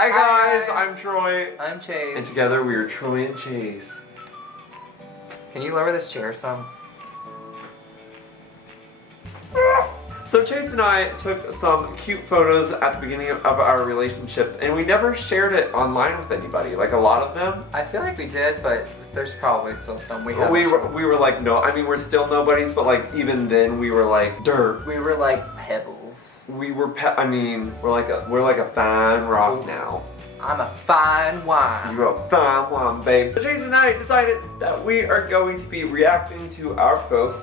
Hi guys, I'm Troy. I'm Chase. And together we are Troy and Chase. Can you lower this chair some? So Chase and I took some cute photos at the beginning of our relationship, and we never shared it online with anybody, like a lot of them. I feel like we did, but there's probably still some we haven't. We were like, no, I mean, we're still nobodies, but like even then we were like dirt. We were like pebbles. We were we're like a fine rock now. I'm a fine wine. You're a fine wine, babe. So Chase and I decided that we are going to be reacting to our first.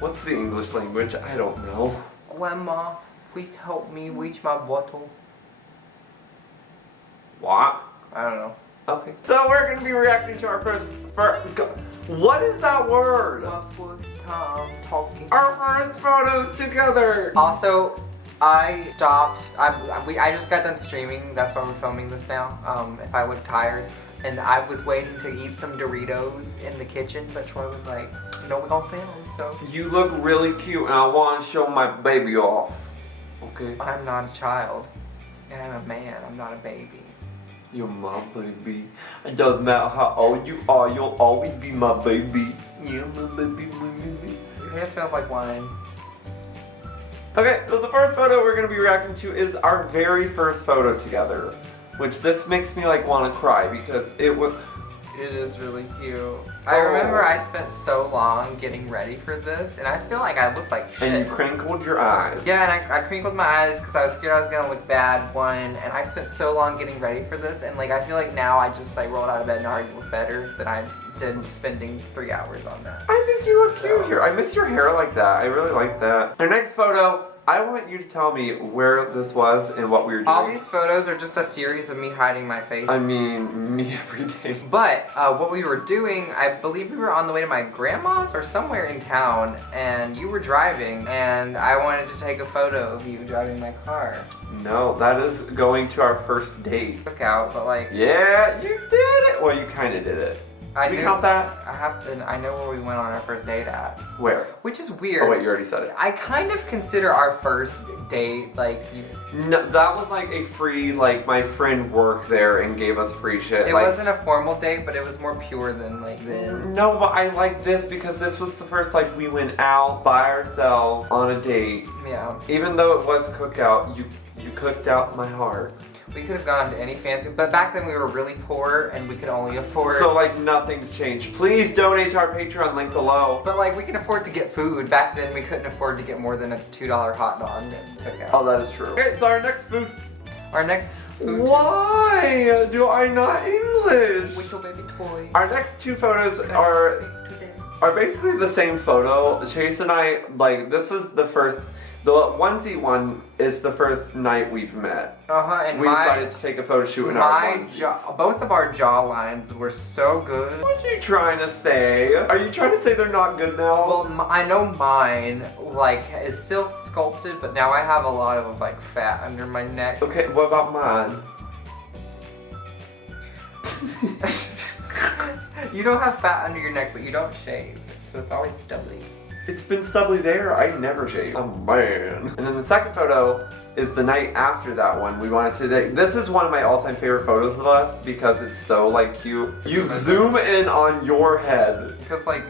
What's the English language? I don't know. Grandma, please help me reach my bottle. What? I don't know. Okay. So we're going to be reacting to our first what is that word? My first time talking. Our first photos together. Also, I stopped. I just got done streaming. That's why we're filming this now. If I look tired. And I was waiting to eat some Doritos in the kitchen, but Troy was like, no, we're gonna film, so. You look really cute and I want to show my baby off. Okay? I'm not a child. And I'm a man, I'm not a baby. You're my baby. It doesn't matter how old you are, you'll always be my baby. Yeah, my baby, my baby. Your hand smells like wine. Okay, so the first photo we're gonna be reacting to is our very first photo together. Which this makes me like want to cry because it is really cute. I remember I spent so long getting ready for this, and I feel like I looked like shit. And you crinkled your eyes. Yeah, and I crinkled my eyes because I was scared I was gonna look bad, one, and I spent so long getting ready for this, and like I feel like now I just like rolled out of bed and already look better than I did spending 3 hours on that. I think you look cute here. I miss your hair like that. I really like that. Our next photo, I want you to tell me where this was and what we were doing. All these photos are just a series of me hiding my face. I mean, me every day. But what we were doing, I believe we were on the way to my grandma's or somewhere in town, and you were driving, and I wanted to take a photo of you driving my car. No, that is going to our first date. Took out, but like. Yeah, you did it. Well, you kind of did it. Can we count that? I know where we went on our first date at. Where? Which is weird. Oh wait, you already said it. I kind of consider our first date like No, that was like a free, like my friend worked there and gave us free shit. It like, wasn't a formal date, but it was more pure than like this. No, but I like this because this was the first like we went out by ourselves on a date. Yeah. Even though it was cookout, you cooked out my heart. We could have gone to any fancy, but back then we were really poor and we could only afford. So like nothing's changed. Please donate to our Patreon link below. But like we can afford to get food. Back then we couldn't afford to get more than a $2 hot dog and cookout. Oh, that is true. Okay, so our next food. Our next food. Why do I not English? Wait till baby toy. Our next two photos are basically the same photo. Chase and I, like, this was the first. The onesie one is the first night we've met. And we decided to take a photo shoot in our onesies. Both of our jaw lines were so good. What are you trying to say? Are you trying to say they're not good now? Well, I know mine, like, is still sculpted, but now I have a lot of, like, fat under my neck. Okay, what about mine? You don't have fat under your neck, but you don't shave, so it's always stubbly. It's been stubbly there. I never shave. Oh man. And then the second photo is the night after that one. We wanted to take. This is one of my all-time favorite photos of us because it's so like cute. You zoom in on your head. Because like,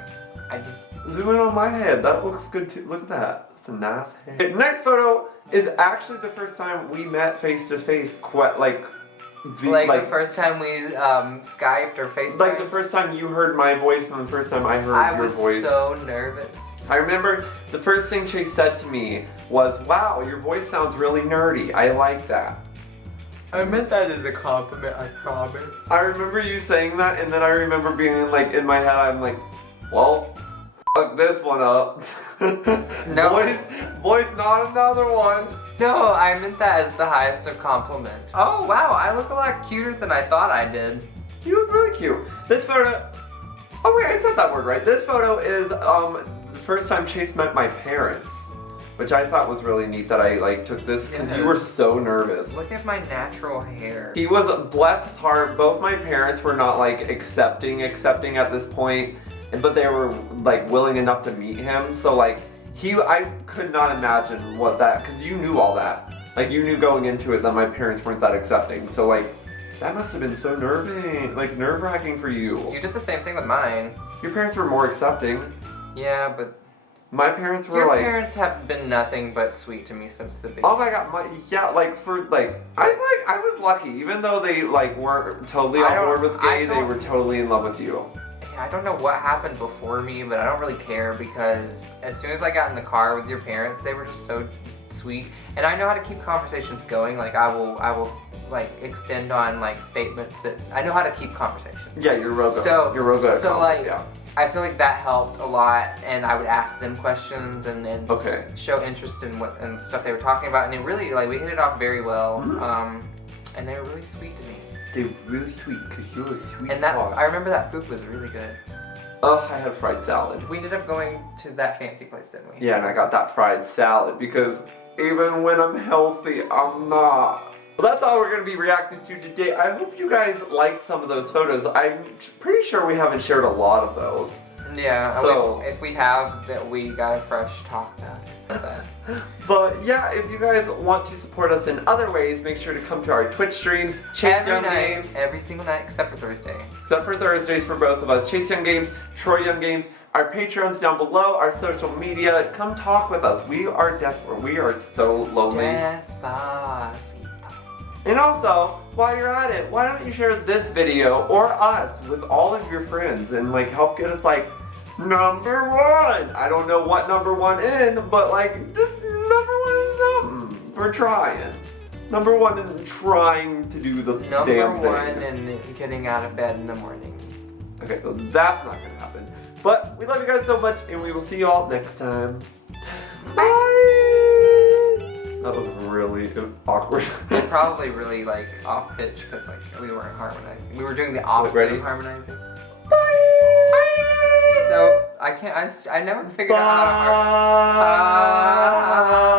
I just zoom in on my head. That looks good too. Look at that. That's a nice head. Okay, next photo is actually the first time we met face to face. Like the first time we Skyped or FaceTimed. Like the first time you heard my voice and the first time I heard your voice. I was so nervous. I remember the first thing Chase said to me was, wow, your voice sounds really nerdy. I like that. I meant that as a compliment, I promise. I remember you saying that, and then I remember being like, in my head, I'm like, well, fuck this one up. No. Boys, not another one. No, I meant that as the highest of compliments. Oh, wow, I look a lot cuter than I thought I did. You look really cute. This photo, oh wait, I said that word right. This photo is, first time Chase met my parents, which I thought was really neat that I like took this because you were so nervous. Look at my natural hair. He was, bless his heart, both my parents were not like accepting at this point, but they were like willing enough to meet him. So like I could not imagine what that, because you knew all that. Like, you knew going into it that my parents weren't that accepting. So, like, that must have been so nerve-wracking for you. You did the same thing with mine. Your parents were more accepting. Yeah, but my parents were your like... Your parents have been nothing but sweet to me since the beginning. Oh my god, I was lucky. Even though they, like, weren't totally on board with gay, they were totally in love with you. I don't know what happened before me, but I don't really care because as soon as I got in the car with your parents, they were just so sweet. And I know how to keep conversations going. Like, I will like extend on like statements that I know how to keep conversations. Yeah, you're real good. You're real good. So like, yeah. I feel like that helped a lot, and I would ask them questions and then show interest in what and stuff they were talking about, and it really like we hit it off very well. And they were really sweet to me. They were really sweet because you're a sweet. And I remember that food was really good. Oh, I had fried salad. We ended up going to that fancy place, didn't we? Yeah, and I got that fried salad because even when I'm healthy, I'm not. Well, that's all we're going to be reacting to today. I hope you guys like some of those photos. I'm pretty sure we haven't shared a lot of those. Yeah, so if we have, that we got a fresh talk about that. But yeah, if you guys want to support us in other ways, make sure to come to our Twitch streams. Chase Young Games. Every single night except for Thursday. Except for Thursdays for both of us. Chase Young Games, Troy Young Games. Our Patreon's down below, our social media. Come talk with us. We are desperate. We are so lonely. Despacito. And also, while you're at it, why don't you share this video or us with all of your friends and like help get us like #1. I don't know what #1 in, but like this #1 is something. We're trying. #1 in trying to do the damn thing. #1 in getting out of bed in the morning. Okay, so that's not gonna happen. But we love you guys so much, and we will see you all next time. Bye! That was really awkward. And probably really like off pitch because like we weren't harmonizing. We were doing the opposite of harmonizing. Bye! So I never figured out how to harmonize.